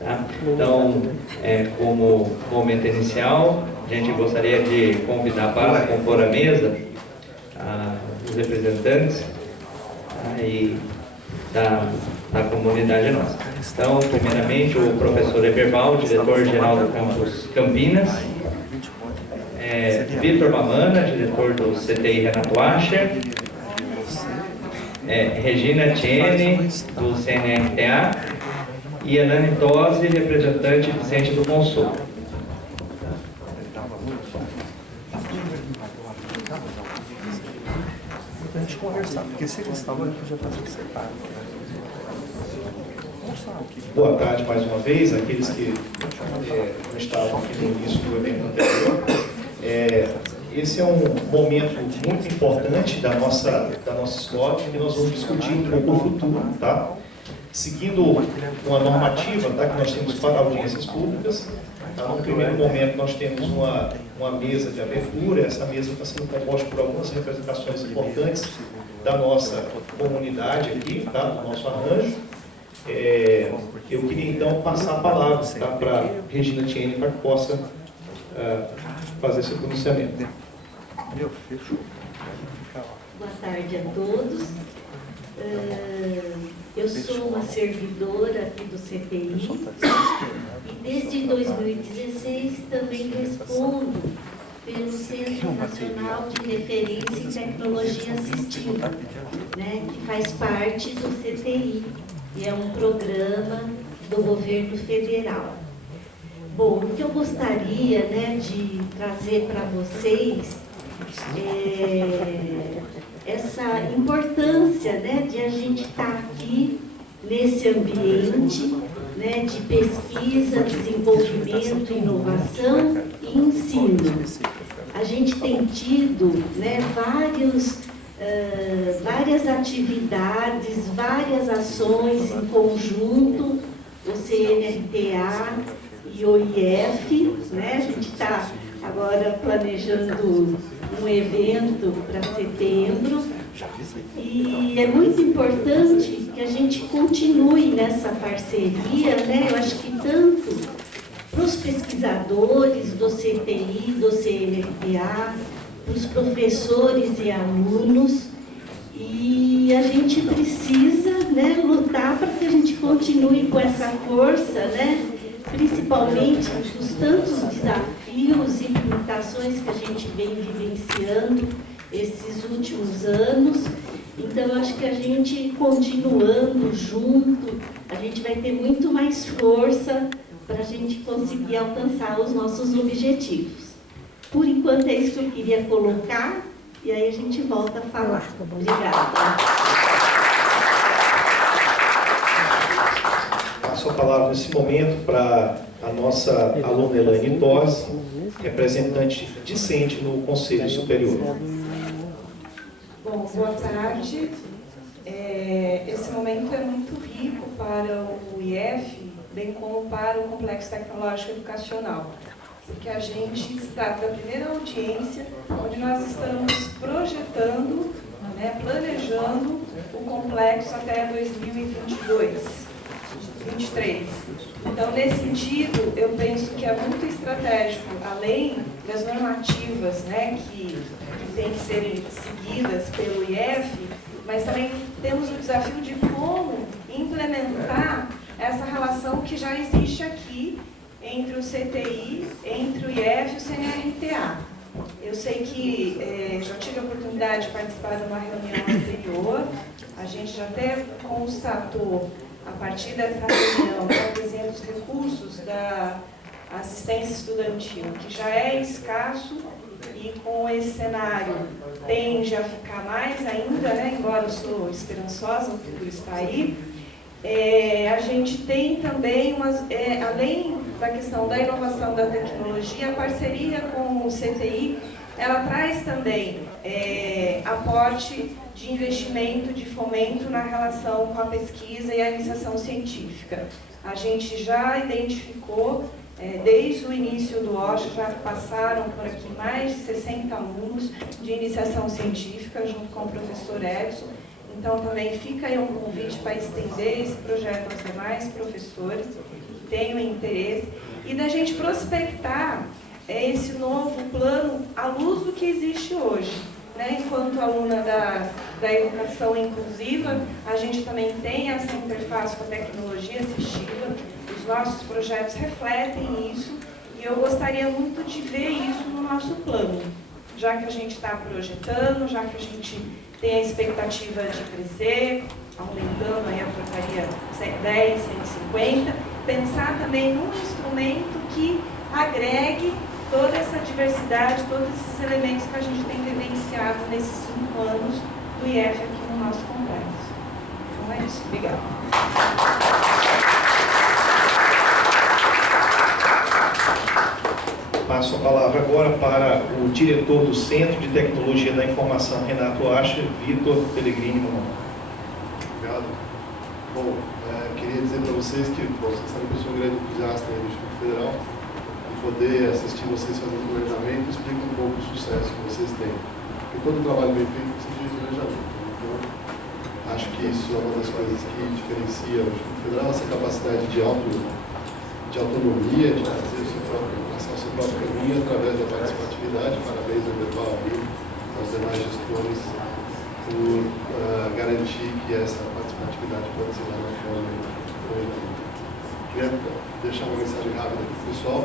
Tá? Então, como momento inicial, a gente gostaria de convidar para compor a mesa os representantes aí da comunidade nossa. Então, primeiramente, o professor Eberbal, diretor-geral do campus Campinas, Vitor Mamana, diretor do CTI Renato Ascher, Regina Tiene, do CNRTA, e Anani Tosi, representante Vicente do Consul. A gente conversar, porque se eles estavam, a gente podia fazer separado. Boa tarde mais uma vez, aqueles que não estavam aqui no início do evento anterior. Esse é um momento muito importante da nossa escola, que nós vamos discutir um pouco o futuro, tá? Seguindo uma normativa, tá, que nós temos para audiências públicas. Tá? No primeiro momento nós temos uma mesa de abertura. Essa mesa está sendo composta por algumas representações importantes da nossa comunidade aqui, tá? Do nosso arranjo. Eu queria então passar a palavra, tá, para Regina Tiene, para que possa fazer esse pronunciamento. Boa tarde a todos. Eu sou uma servidora aqui do CTI e desde 2016 também respondo pelo Centro Nacional de Referência em Tecnologia Assistiva, né, que faz parte do CTI e é um programa do governo federal. Bom, o que eu gostaria, né, de trazer para vocês essa importância, né, de a gente estar aqui nesse ambiente, né, de pesquisa, desenvolvimento, inovação e ensino. A gente tem tido, né, várias atividades, várias ações em conjunto, o CNRTA e o IF, né? A gente está agora planejando um evento para setembro e é muito importante que a gente continue nessa parceria, né? Eu acho que tanto para os pesquisadores do CTI, do CNRTA, para os professores e alunos, e a gente precisa, né, lutar para que a gente continue com essa força, né? Principalmente os tantos desafios e limitações que a gente vem vivenciando esses últimos anos. Então, eu acho que a gente continuando junto, a gente vai ter muito mais força para a gente conseguir alcançar os nossos objetivos. Por enquanto, é isso que eu queria colocar, e aí a gente volta a falar. Obrigada. Passo a palavra nesse momento para a nossa aluna Elaine Tosi, representante discente no Conselho Superior. Bom, boa tarde. Esse momento é muito rico para o IF, bem como para o Complexo Tecnológico Educacional, porque a gente está na primeira audiência onde nós estamos projetando, né, planejando o complexo até 2023. Então, nesse sentido, eu penso que é muito estratégico, além das normativas, né, que têm que serem seguidas pelo IF, mas também temos o desafio de como implementar essa relação que já existe aqui entre o CTI, entre o IF e o CNRTA. Eu sei que já tive a oportunidade de participar de uma reunião anterior, a gente já até constatou, a partir dessa reunião, por exemplo, os recursos da assistência estudantil, que já é escasso e com esse cenário tende a ficar mais ainda, né? Embora eu sou esperançosa, o futuro está aí. A gente tem também, além da questão da inovação da tecnologia, a parceria com o CTI, ela traz também aporte de investimento, de fomento na relação com a pesquisa e a iniciação científica. A gente já identificou, desde o início do OSH, já passaram por aqui mais de 60 alunos de iniciação científica, junto com o professor Edson, Então também fica aí um convite para estender esse projeto aos demais professores que tenham interesse e da gente prospectar esse novo plano à luz do que existe hoje. Enquanto aluna da educação inclusiva, a gente também tem essa interface com a tecnologia assistiva, os nossos projetos refletem isso, e eu gostaria muito de ver isso no nosso plano, já que a gente está projetando, já que a gente tem a expectativa de crescer, aumentando aí a portaria 110, 150, pensar também num instrumento que agregue toda essa diversidade, todos esses elementos que a gente tem vivenciado nesses 5 anos do IF aqui no nosso complexo. Então é isso. Obrigada. Passo a palavra agora para o diretor do Centro de Tecnologia da Informação, Renato Acha, Vitor Pellegrini Mamão. Obrigado. Bom, queria dizer para vocês que vocês sabem que eu sou um grande entusiasta do Instituto Federal. Poder assistir vocês fazendo planejamento explica um pouco o sucesso que vocês têm. Porque todo trabalho bem feito precisa de planejamento. Então, acho que isso é uma das coisas que diferencia o Instituto Federal, essa capacidade de autonomia, de fazer traçar o seu próprio caminho através da participatividade. Parabéns ao Deval e aos demais gestores por garantir que essa participatividade pode ser lá na forma do planejamento. Queria deixar uma mensagem rápida para o pessoal.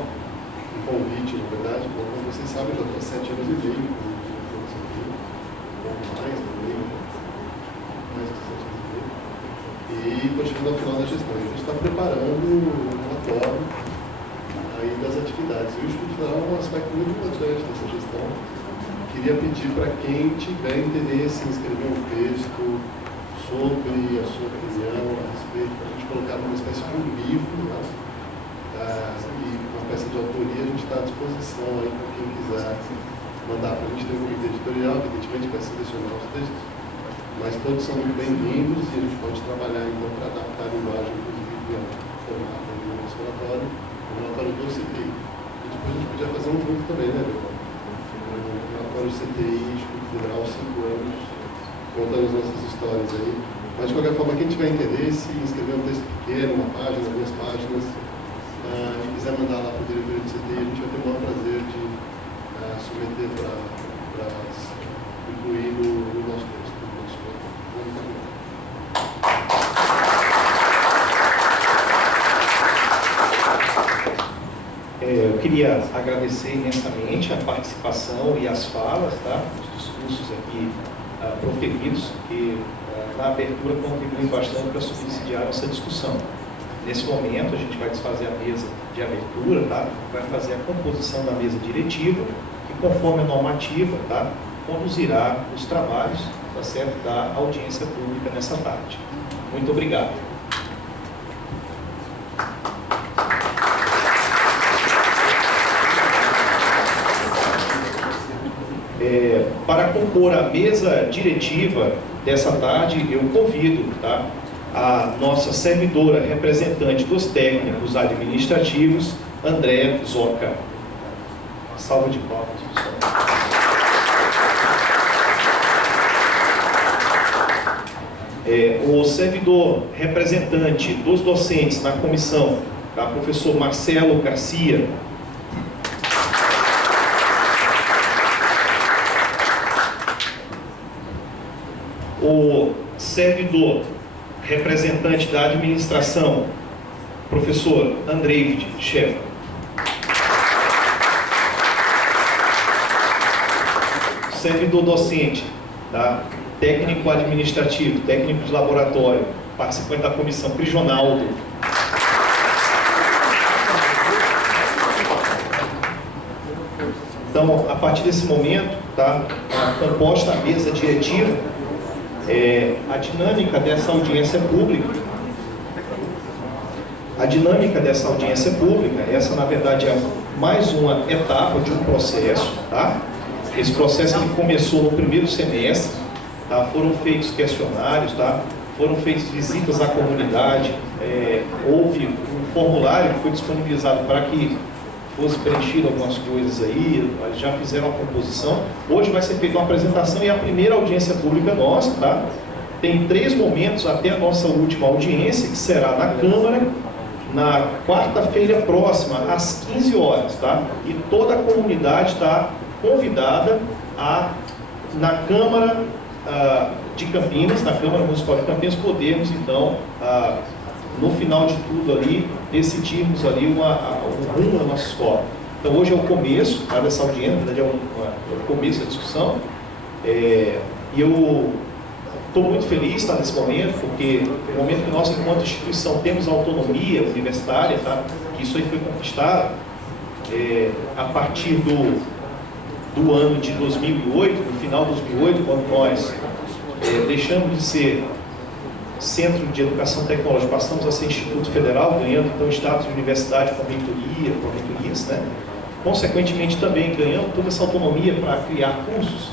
Um convite, na verdade, como vocês sabem, eu já estou há 7 anos e meio com isso aqui, um pouco mais, mais de 7 anos e meio, e estou chegando ao final da gestão. A gente está preparando um relatório aí das atividades. E o Instituto Federal é um aspecto muito importante dessa gestão. Queria pedir para quem tiver interesse em escrever um texto sobre a sua opinião a respeito, para a gente colocar numa espécie de um livro, né? E uma peça de autoria, a gente está à disposição aí para quem quiser mandar para a gente. Tem um comitê editorial, que evidentemente vai selecionar os textos, mas todos são muito bem-vindos e a gente pode trabalhar então para adaptar a linguagem, inclusive ao formato do nosso relatório, o relatório do CTI. E depois a gente podia fazer um junto também, né, Deval? O relatório CTI, Instituto Federal, 5 anos, contando as nossas histórias aí. Mas de qualquer forma, quem tiver interesse em escrever um texto pequeno, uma página, 2 páginas, e quiser mandar lá para o diretor do CTI, a gente vai ter o maior prazer de submeter para incluir no nosso texto, no nosso plano. Eu queria agradecer imensamente a participação e as falas, tá? Os discursos aqui proferidos, que na abertura contribuem bastante para subsidiar nossa discussão. Nesse momento, a gente vai desfazer a mesa de abertura, tá? Vai fazer a composição da mesa diretiva, que, conforme a normativa, tá? Conduzirá os trabalhos, tá certo? Da audiência pública nessa tarde. Muito obrigado. Para compor a mesa diretiva dessa tarde, eu convido, tá? A nossa servidora representante dos técnicos administrativos, André Zoca. Uma salva de palmas, pessoal. O servidor representante dos docentes na comissão, tá? Professor Marcelo Garcia. O servidor representante da administração, professor Andrei Schaeffer. Servidor docente, tá? Técnico administrativo, técnico de laboratório, participante da comissão, Crijonaldo. Então, a partir desse momento, tá? Composta a mesa diretiva, a dinâmica dessa audiência pública. Essa na verdade é mais uma etapa de um processo, tá? Esse processo ele começou no primeiro semestre, tá? Foram feitos questionários, tá? Foram feitas visitas à comunidade, houve um formulário que foi disponibilizado para que fosse preenchido algumas coisas aí, já fizeram a composição. Hoje vai ser feita uma apresentação e a primeira audiência pública nossa, tá? tem 3 momentos até a nossa última audiência, que será na Câmara, na quarta-feira próxima, às 15 horas, tá? E toda a comunidade está convidada na Câmara de Campinas, na Câmara Municipal de Campinas, podermos, então, no final de tudo ali, decidirmos ali o rumo da nossa escola. Então, hoje é o começo, tá, dessa audiência, na verdade é o começo da discussão, e eu estou muito feliz, tá, nesse momento, porque no momento que nós, enquanto instituição, temos autonomia universitária, tá, que isso aí foi conquistado a partir do ano de 2008, no final de 2008, quando nós deixamos de ser Centro de Educação Tecnológica, passamos a ser Instituto Federal, ganhando então status de universidade com reitorias, né? Consequentemente também ganhamos toda essa autonomia para criar cursos,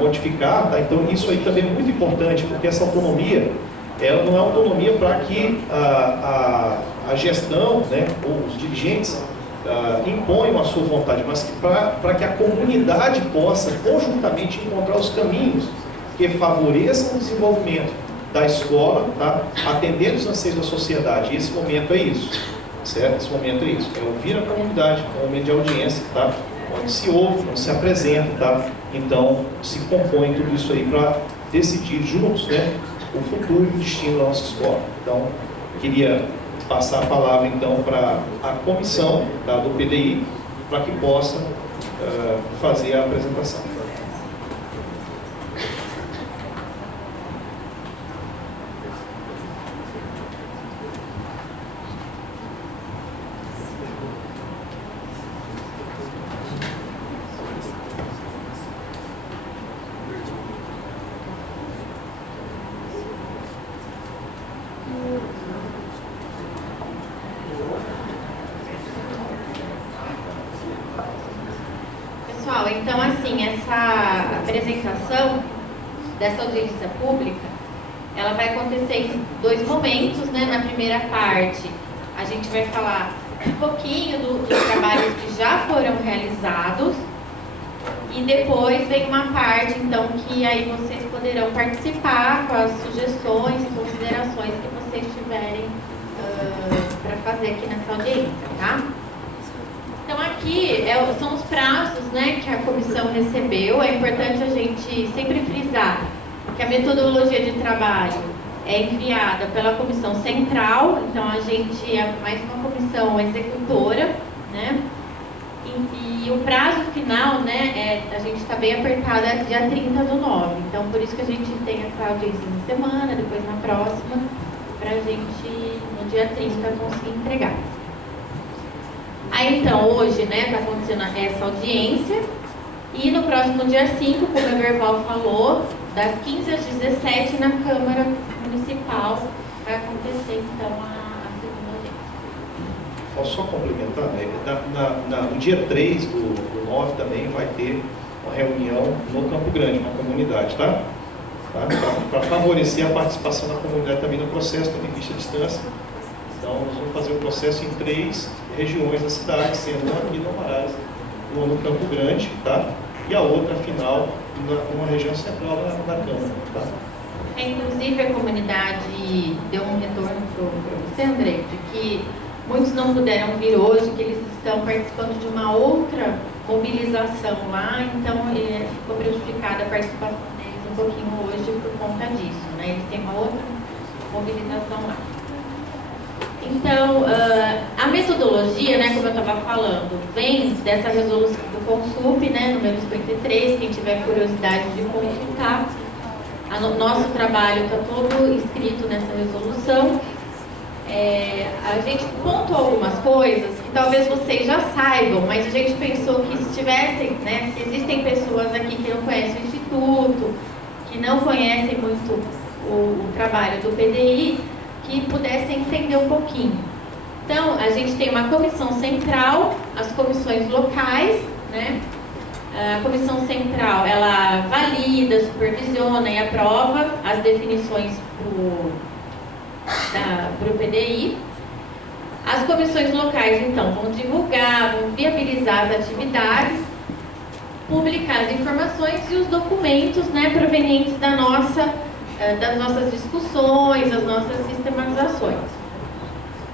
modificar, tá? Então isso aí também é muito importante, porque essa autonomia, ela não é autonomia para que a gestão, né, ou os dirigentes imponham a sua vontade, mas para que a comunidade possa conjuntamente encontrar os caminhos que favoreçam o desenvolvimento da escola, tá? Atendendo os anseios da sociedade. E esse momento é isso, certo? Esse momento é isso, é ouvir a comunidade, é um momento de audiência, tá? Onde se ouve, onde se apresenta, tá? Então, se compõe tudo isso aí para decidir juntos, né, o futuro e o destino da nossa escola. Então, queria passar a palavra, então, para a comissão, tá, do PDI, para que possa fazer a apresentação. Pessoal, então assim, essa apresentação dessa audiência pública, ela vai acontecer em 2 momentos, né? Na primeira parte, a gente vai falar um pouquinho dos trabalhos que já foram realizados e depois vem uma parte, então, que aí vocês poderão participar com as sugestões e considerações que vocês tiverem para fazer aqui nessa audiência, tá? Então aqui são os prazos, né, que a comissão recebeu. É importante a gente sempre frisar que a metodologia de trabalho é enviada pela comissão central, então a gente é mais uma comissão executora, né? E o prazo final, né, a gente está bem apertado, é dia 30/9. Então por isso que a gente tem essa audiência na semana, depois na próxima, para a gente no dia 30 conseguir entregar. Aí então, hoje, né, está acontecendo essa audiência e no próximo dia 5, como o Everval falou, das 15 às 17 na Câmara Municipal vai acontecer então a segunda audiência. Posso só complementar, né? No dia 3 do 9 também vai ter uma reunião no Campo Grande, na comunidade, tá? Para favorecer a participação da comunidade também no processo, tendo em vista a distância. Então, nós vamos fazer o processo em 3 regiões da cidade, sendo uma aqui no Amarais, uma no Campo Grande, tá? E a outra, afinal, numa região central da Câmara, tá? Inclusive, a comunidade deu um retorno para você, André, de que muitos não puderam vir hoje, que eles estão participando de uma outra mobilização lá, então ficou prejudicada a participação deles um pouquinho hoje por conta disso, né? Eles têm uma outra mobilização lá. Então, a metodologia, né, como eu estava falando, vem dessa resolução do Consup, né, número 53, quem tiver curiosidade de consultar. Nosso trabalho está todo escrito nessa resolução. A gente pontuou algumas coisas que talvez vocês já saibam, mas a gente pensou que se tivessem, né, se existem pessoas aqui que não conhecem o Instituto, que não conhecem muito o trabalho do PDI, que pudessem entender um pouquinho. Então, a gente tem uma comissão central, as comissões locais, né? A comissão central, ela valida, supervisiona e aprova as definições para o PDI. As comissões locais, então, vão divulgar, vão viabilizar as atividades, publicar as informações e os documentos, né, provenientes da nossa das nossas discussões, das nossas sistematizações.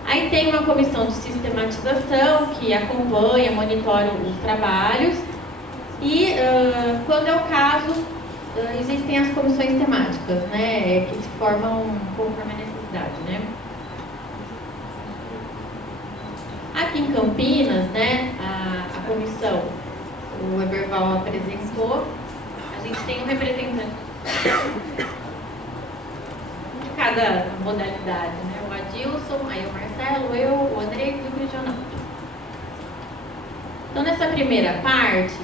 Aí tem uma comissão de sistematização que acompanha, monitora os trabalhos e, quando é o caso, existem as comissões temáticas, né, que se formam conforme a necessidade, né. Aqui em Campinas, né, a comissão, o Eberval apresentou, a gente tem um representante de cada modalidade, né, o Adilson, aí o Marcelo, eu, o André e o Cristiano. Então, nessa primeira parte,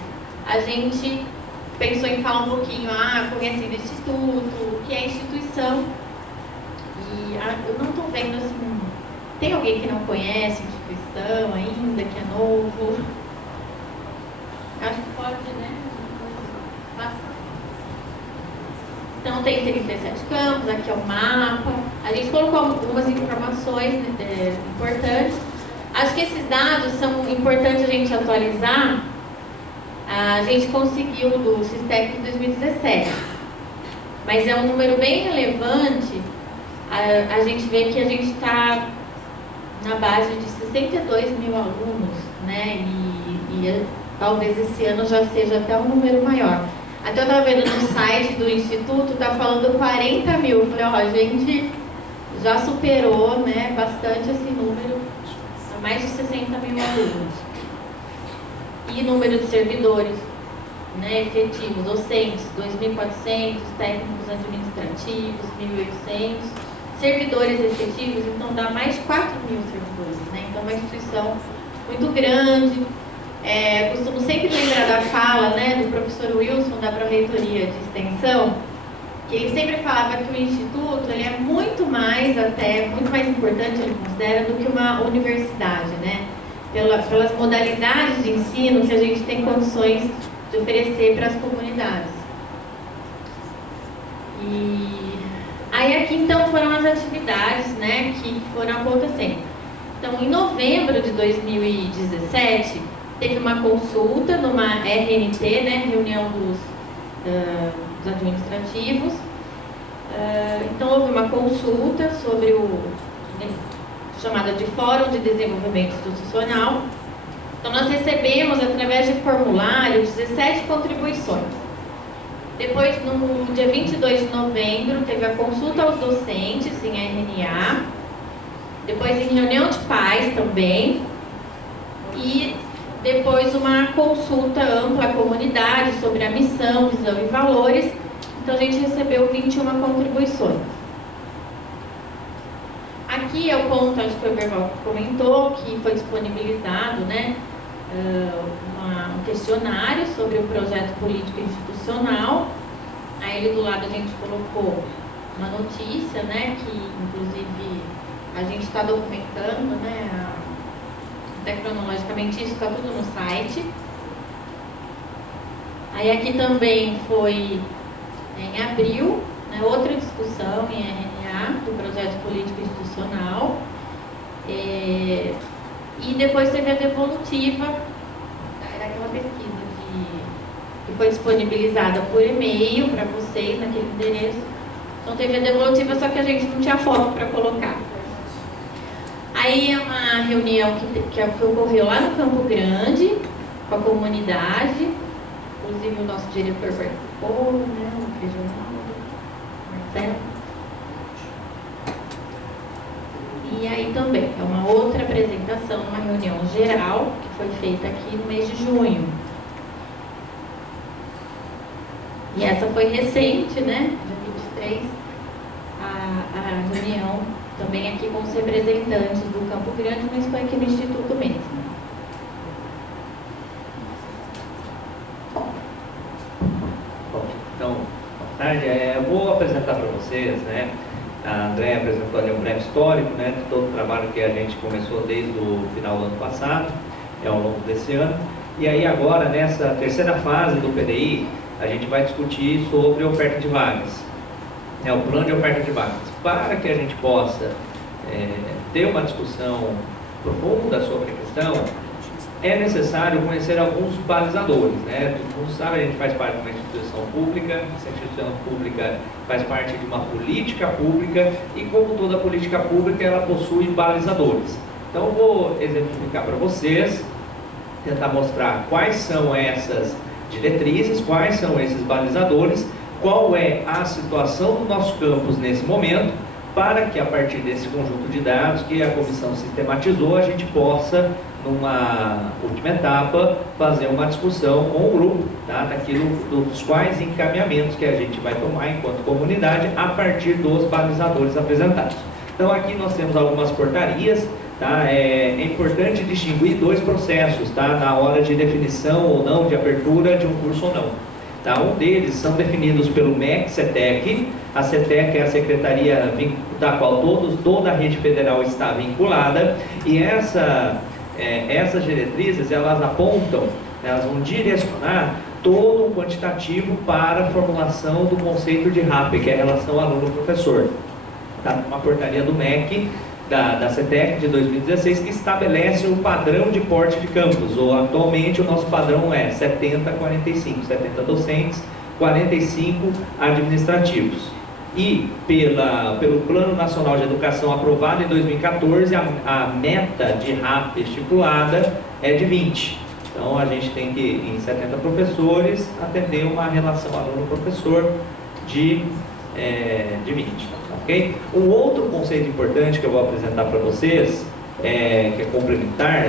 a gente pensou em falar um pouquinho, conhecendo o Instituto, o que é instituição, e eu não estou vendo assim, tem alguém que não conhece a instituição ainda, que é novo? Acho que pode, né? Então tem 37 campos, aqui é o mapa. A gente colocou algumas informações importantes. Acho que esses dados são importantes a gente atualizar. A gente conseguiu do SISTEC em 2017. Mas é um número bem relevante. A gente vê que a gente está na base de 62 mil alunos, né? E talvez esse ano já seja até um número maior. Até eu estava vendo no site do Instituto, está falando 40 mil. Eu falei, a gente já superou, né, bastante esse número, a mais de 60 mil alunos. E número de servidores, né, efetivos, docentes, 2.400, técnicos administrativos, 1.800, servidores efetivos, então dá mais de 4 mil servidores, né? Então é uma instituição muito grande. Costumo sempre lembrar da fala, né, do professor Wilson, da Pró-Reitoria de Extensão, que ele sempre falava que o Instituto ele é muito mais importante, ele considera, do que uma universidade, né? Pelas modalidades de ensino que a gente tem condições de oferecer para as comunidades. E aí aqui então foram as atividades, né, que foram acontecendo. Então, em novembro de 2017, teve uma consulta numa RNT, né, reunião dos administrativos. Então, houve uma consulta sobre chamada de Fórum de Desenvolvimento Institucional. Então, nós recebemos, através de formulário, 17 contribuições. Depois, no dia 22 de novembro, teve a consulta aos docentes em RNA. Depois, em reunião de pais também. E depois, uma consulta ampla à comunidade sobre a missão, visão e valores. Então, a gente recebeu 21 contribuições. Aqui é o ponto, acho que o Eberval comentou, que foi disponibilizado, né, um questionário sobre o projeto político institucional. Aí, do lado, a gente colocou uma notícia, né, que, inclusive, a gente está documentando, né, até cronologicamente, isso está tudo no site. Aí aqui também foi em abril, né, outra discussão em RNA do projeto político institucional. E depois teve a devolutiva daquela pesquisa que foi disponibilizada por e-mail para vocês naquele endereço. Então teve a devolutiva, só que a gente não tinha foto para colocar. Aí é uma reunião que ocorreu lá no Campo Grande, com a comunidade, inclusive o nosso diretor participou, né, o regional, Marcelo. E aí também é uma outra apresentação, uma reunião geral, que foi feita aqui no mês de junho. E essa foi recente, né, dia 23, a reunião também aqui com os representantes do Campo Grande, mas foi aqui no Instituto mesmo. Bom, então, boa tarde. Eu vou apresentar para vocês, né, a Andréia apresentou ali um breve histórico, né, de todo o trabalho que a gente começou desde o final do ano passado, ao longo desse ano. E aí agora, nessa terceira fase do PDI, a gente vai discutir sobre oferta de vagas. O plano de oferta de vagas, para que a gente possa ter uma discussão profunda sobre a questão, é necessário conhecer alguns balizadores, né? Todo mundo sabe, a gente faz parte de uma instituição pública, essa instituição pública faz parte de uma política pública e, como toda política pública, ela possui balizadores. Então, eu vou exemplificar para vocês, tentar mostrar quais são essas diretrizes, quais são esses balizadores, qual é a situação do nosso campus nesse momento, para que a partir desse conjunto de dados que a comissão sistematizou, a gente possa, numa última etapa, fazer uma discussão com o grupo, tá? Daquilo, dos quais encaminhamentos que a gente vai tomar enquanto comunidade a partir dos balizadores apresentados. Então aqui nós temos algumas portarias, tá? É importante distinguir dois processos, tá? Na hora de definição ou não, de abertura de um curso ou não. Tá? Um deles são definidos pelo MEC-CETEC. A CETEC é a secretaria da qual toda a rede federal está vinculada, e essas diretrizes, elas apontam, elas vão direcionar todo um quantitativo para a formulação do conceito de RAP, que é a relação aluno-professor. Tá? Uma portaria do MEC, da CETEC de 2016, que estabelece o padrão de porte de campus. Atualmente o nosso padrão é 70-45, 70 docentes, 45 administrativos. E pelo Plano Nacional de Educação aprovado em 2014, a meta de RAP estipulada é de 20. Então a gente tem que, em 70 professores, atender uma relação aluno-professor de 20. Okay? Um outro conceito importante que eu vou apresentar para vocês, que é complementar,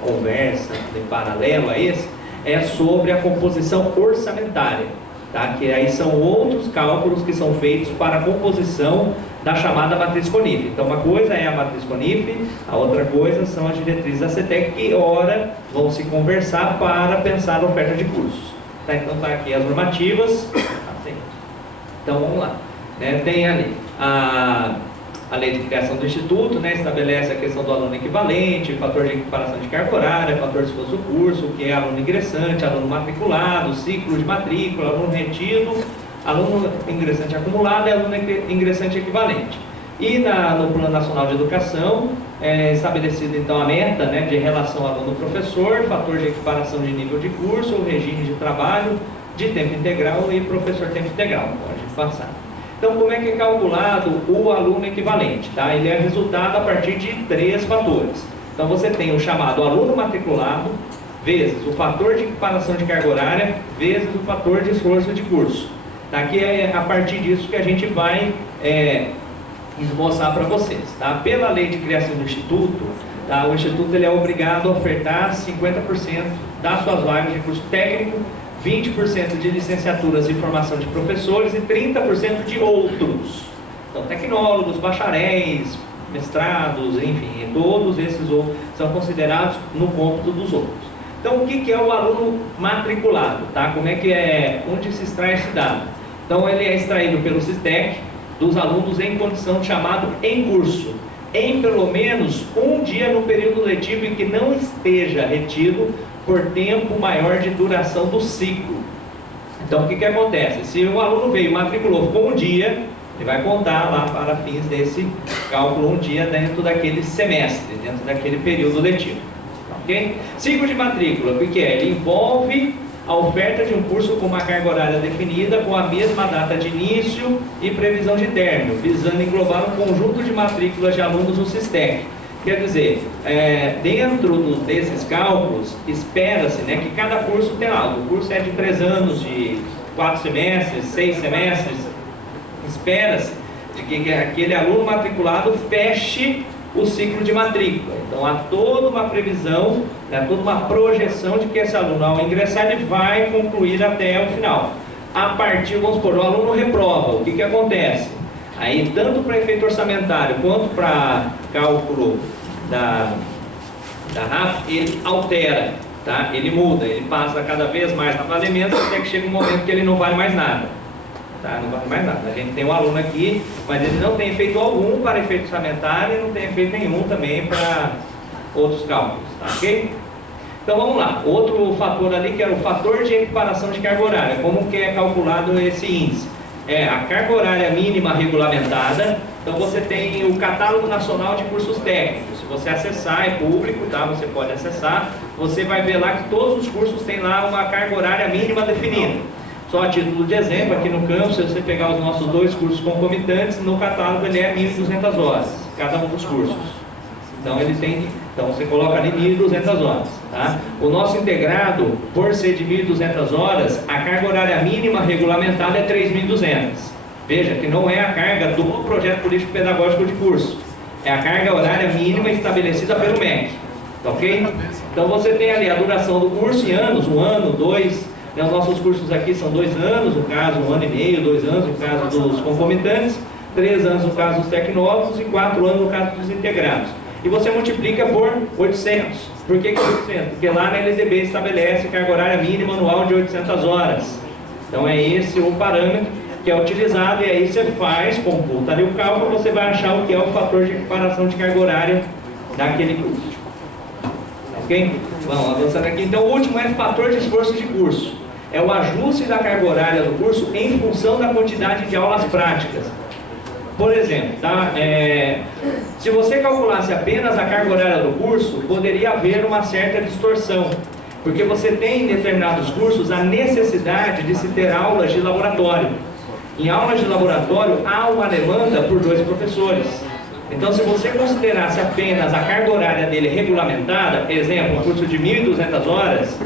conversa em paralelo a esse, é sobre a composição orçamentária. Tá? Que aí são outros cálculos que são feitos para a composição da chamada matriz CONIF. Então uma coisa é a matriz CONIF, a outra coisa são as diretrizes da CETEC, que ora vão se conversar para pensar a oferta de cursos. Tá? Então está aqui as normativas. Então vamos lá. Né? Tem ali a lei de criação do Instituto, né? Estabelece a questão do aluno equivalente, fator de equiparação de carga horária, fator de esforço do curso, que é aluno ingressante, aluno matriculado, ciclo de matrícula, aluno retido, aluno ingressante acumulado e aluno ingressante equivalente. E no Plano Nacional de Educação é estabelecido então a meta, né, de relação aluno-professor, fator de equiparação de nível de curso, regime de trabalho de tempo integral e professor tempo integral. Pode passar. Então, como é que é calculado o aluno equivalente? Tá? Ele é resultado a partir de 3 fatores. Então, você tem o chamado aluno matriculado, vezes o fator de equiparação de carga horária, vezes o fator de esforço de curso. Tá? Que é a partir disso que a gente vai esboçar para vocês. Tá? Pela lei de criação do Instituto, tá? O Instituto ele é obrigado a ofertar 50% das suas vagas de curso técnico, 20% de licenciaturas e formação de professores e 30% de outros. Então, tecnólogos, bacharéis, mestrados, enfim, todos esses outros são considerados no cômputo dos outros. Então, o que é o aluno matriculado? Tá? Como é que onde se extrai esse dado? Então, ele é extraído pelo SISTEC dos alunos em condição de chamado em curso, em pelo menos um dia no período letivo em que não esteja retido por tempo maior de duração do ciclo. Então, o que acontece? Se o aluno veio e matriculou com um dia, ele vai contar lá para fins desse cálculo um dia dentro daquele semestre, dentro daquele período letivo. Ok? Ciclo de matrícula, o que é? Ele envolve a oferta de um curso com uma carga horária definida, com a mesma data de início e previsão de término, visando englobar um conjunto de matrículas de alunos no SISTEC. Quer dizer, dentro desses cálculos, espera-se, né, que cada curso tem algo. O curso é de 3 anos, de 4 semestres, 6 semestres. Espera-se de que aquele aluno matriculado feche o ciclo de matrícula. Então, há toda uma previsão, né, toda uma projeção de que esse aluno, ao ingressar, ele vai concluir até o final. A partir, vamos supor, o aluno reprova. O que acontece? Aí, tanto para efeito orçamentário quanto para cálculo da RAP, ele altera, tá? Ele muda, ele passa cada vez mais na valemento até que chega um momento que ele não vale mais nada. Tá? Não vale mais nada. A gente tem um aluno aqui, mas ele não tem efeito algum para efeito orçamentário e não tem efeito nenhum também para outros cálculos, tá? Ok? Então vamos lá. Outro fator ali que era o fator de equiparação de carga horária. Como que é calculado esse índice? É a carga horária mínima regulamentada. Então você tem o Catálogo Nacional de Cursos Técnicos. você acessar, é público, tá? Você pode acessar, você vai ver lá que todos os cursos têm lá uma carga horária mínima definida. Só a título de exemplo, aqui no campus, se você pegar os nossos 2 cursos concomitantes, no catálogo ele é 1.200 horas, cada um dos cursos. Então você coloca ali 1.200 horas. Tá? O nosso integrado, por ser de 1.200 horas, a carga horária mínima regulamentada é 3.200. Veja que não é a carga do projeto político pedagógico de curso, é a carga horária mínima estabelecida pelo MEC. Tá, ok? Então você tem ali a duração do curso em anos, 1 ano, 2. Os nossos cursos aqui são 2 anos, no caso 1 ano e meio, 2 anos no caso dos concomitantes, 3 anos no caso dos tecnólogos e 4 anos no caso dos integrados. E você multiplica por 800. Por que 800? Porque lá na LDB estabelece carga horária mínima anual de 800 horas. Então é esse o parâmetro que é utilizado, e aí você faz, computa ali o cálculo, você vai achar o que é o fator de equiparação de carga horária daquele curso. Ok? Vamos avançando aqui. Então o último é fator de esforço de curso. É o ajuste da carga horária do curso em função da quantidade de aulas práticas. Por exemplo, tá? Se você calculasse apenas a carga horária do curso, poderia haver uma certa distorção, porque você tem em determinados cursos a necessidade de se ter aulas de laboratório. Em aulas de laboratório há uma demanda por 2 professores. Então, se você considerasse apenas a carga horária dele regulamentada, exemplo, um curso de 1.200 horas,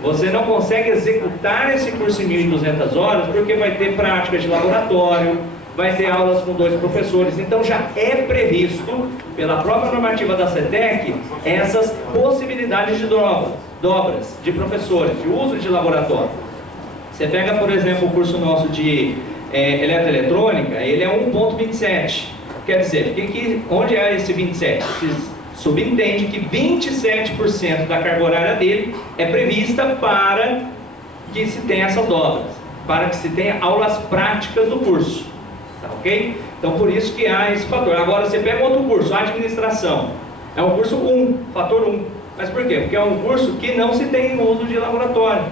você não consegue executar esse curso em 1.200 horas porque vai ter práticas de laboratório, vai ter aulas com 2 professores. Então já é previsto, pela própria normativa da CETEC, essas possibilidades de dobras de professores, de uso de laboratório. Você pega, por exemplo, o curso nosso de eletroeletrônica, ele é 1.27. Quer dizer, onde é esse 27? Subentende que 27% da carga horária dele é prevista para que se tenha essas dobras, para que se tenha aulas práticas do curso. Tá, ok? Então por isso que há esse fator. Agora você pega outro curso, administração. É um curso 1, fator 1. Mas por quê? Porque é um curso que não se tem uso de laboratório.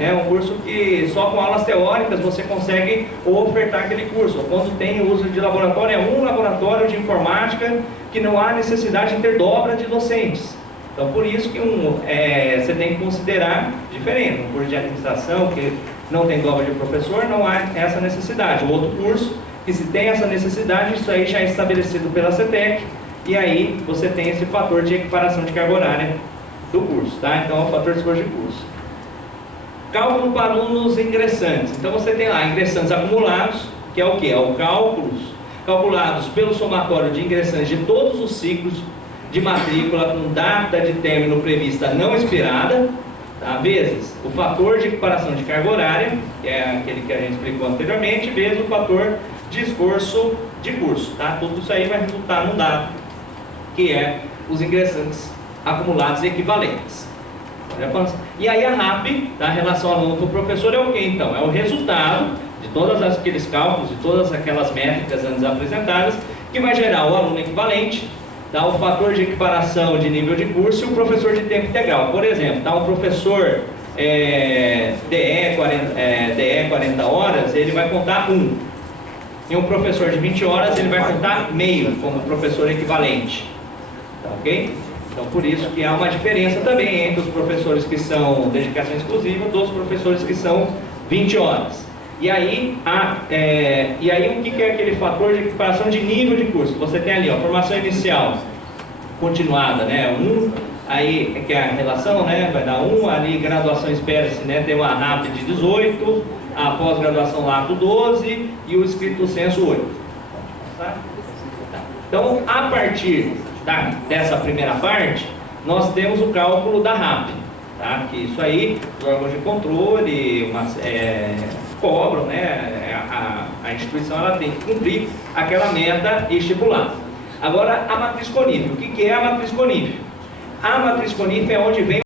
É um curso que só com aulas teóricas você consegue ofertar aquele curso. Quando tem uso de laboratório, é um laboratório de informática que não há necessidade de ter dobra de docentes. Então por isso que você tem que considerar diferente. Um curso de administração que não tem dobra de professor, não há essa necessidade. O outro curso que se tem essa necessidade, isso aí já é estabelecido pela CETEC, e aí você tem esse fator de equiparação de carga horária do curso, tá? Então é o fator de esforço de curso. Cálculo para alunos ingressantes. Então você tem lá ingressantes acumulados, que é o que? É o calculados pelo somatório de ingressantes de todos os ciclos de matrícula com data de término prevista não expirada, tá? Vezes o fator de equiparação de carga horária, que é aquele que a gente explicou anteriormente, vezes o fator de esforço de curso, tá? Tudo isso aí vai resultar num dado, que é os ingressantes acumulados equivalentes. E aí a RAP, tá? A relação aluno com o professor, é o que então? É o resultado de todos aqueles cálculos, de todas aquelas métricas antes apresentadas, que vai gerar o aluno equivalente, tá? O fator de equiparação de nível de curso e o professor de tempo integral. Por exemplo, tá? Um professor DE 40 horas, ele vai contar 1. E um professor de 20 horas, ele vai contar meio como professor equivalente. Tá, ok? Então, por isso que há uma diferença também entre os professores que são dedicação exclusiva dos professores que são 20 horas. E aí, o que é aquele fator de equiparação de nível de curso? Você tem ali, ó, formação inicial continuada, né? 1, aí que é a relação, né? Vai dar 1, ali graduação espera-se, né? Tem uma RAP de 18, a pós-graduação lato 12 e o escrito senso 8. Tá? Então, a partir dessa primeira parte, nós temos o cálculo da RAP, tá? Que isso aí, os órgãos de controle cobram, né? A instituição ela tem que cumprir aquela meta estipulada. Agora, a matriz CONIF. O que é a matriz CONIF? A matriz CONIF é onde vem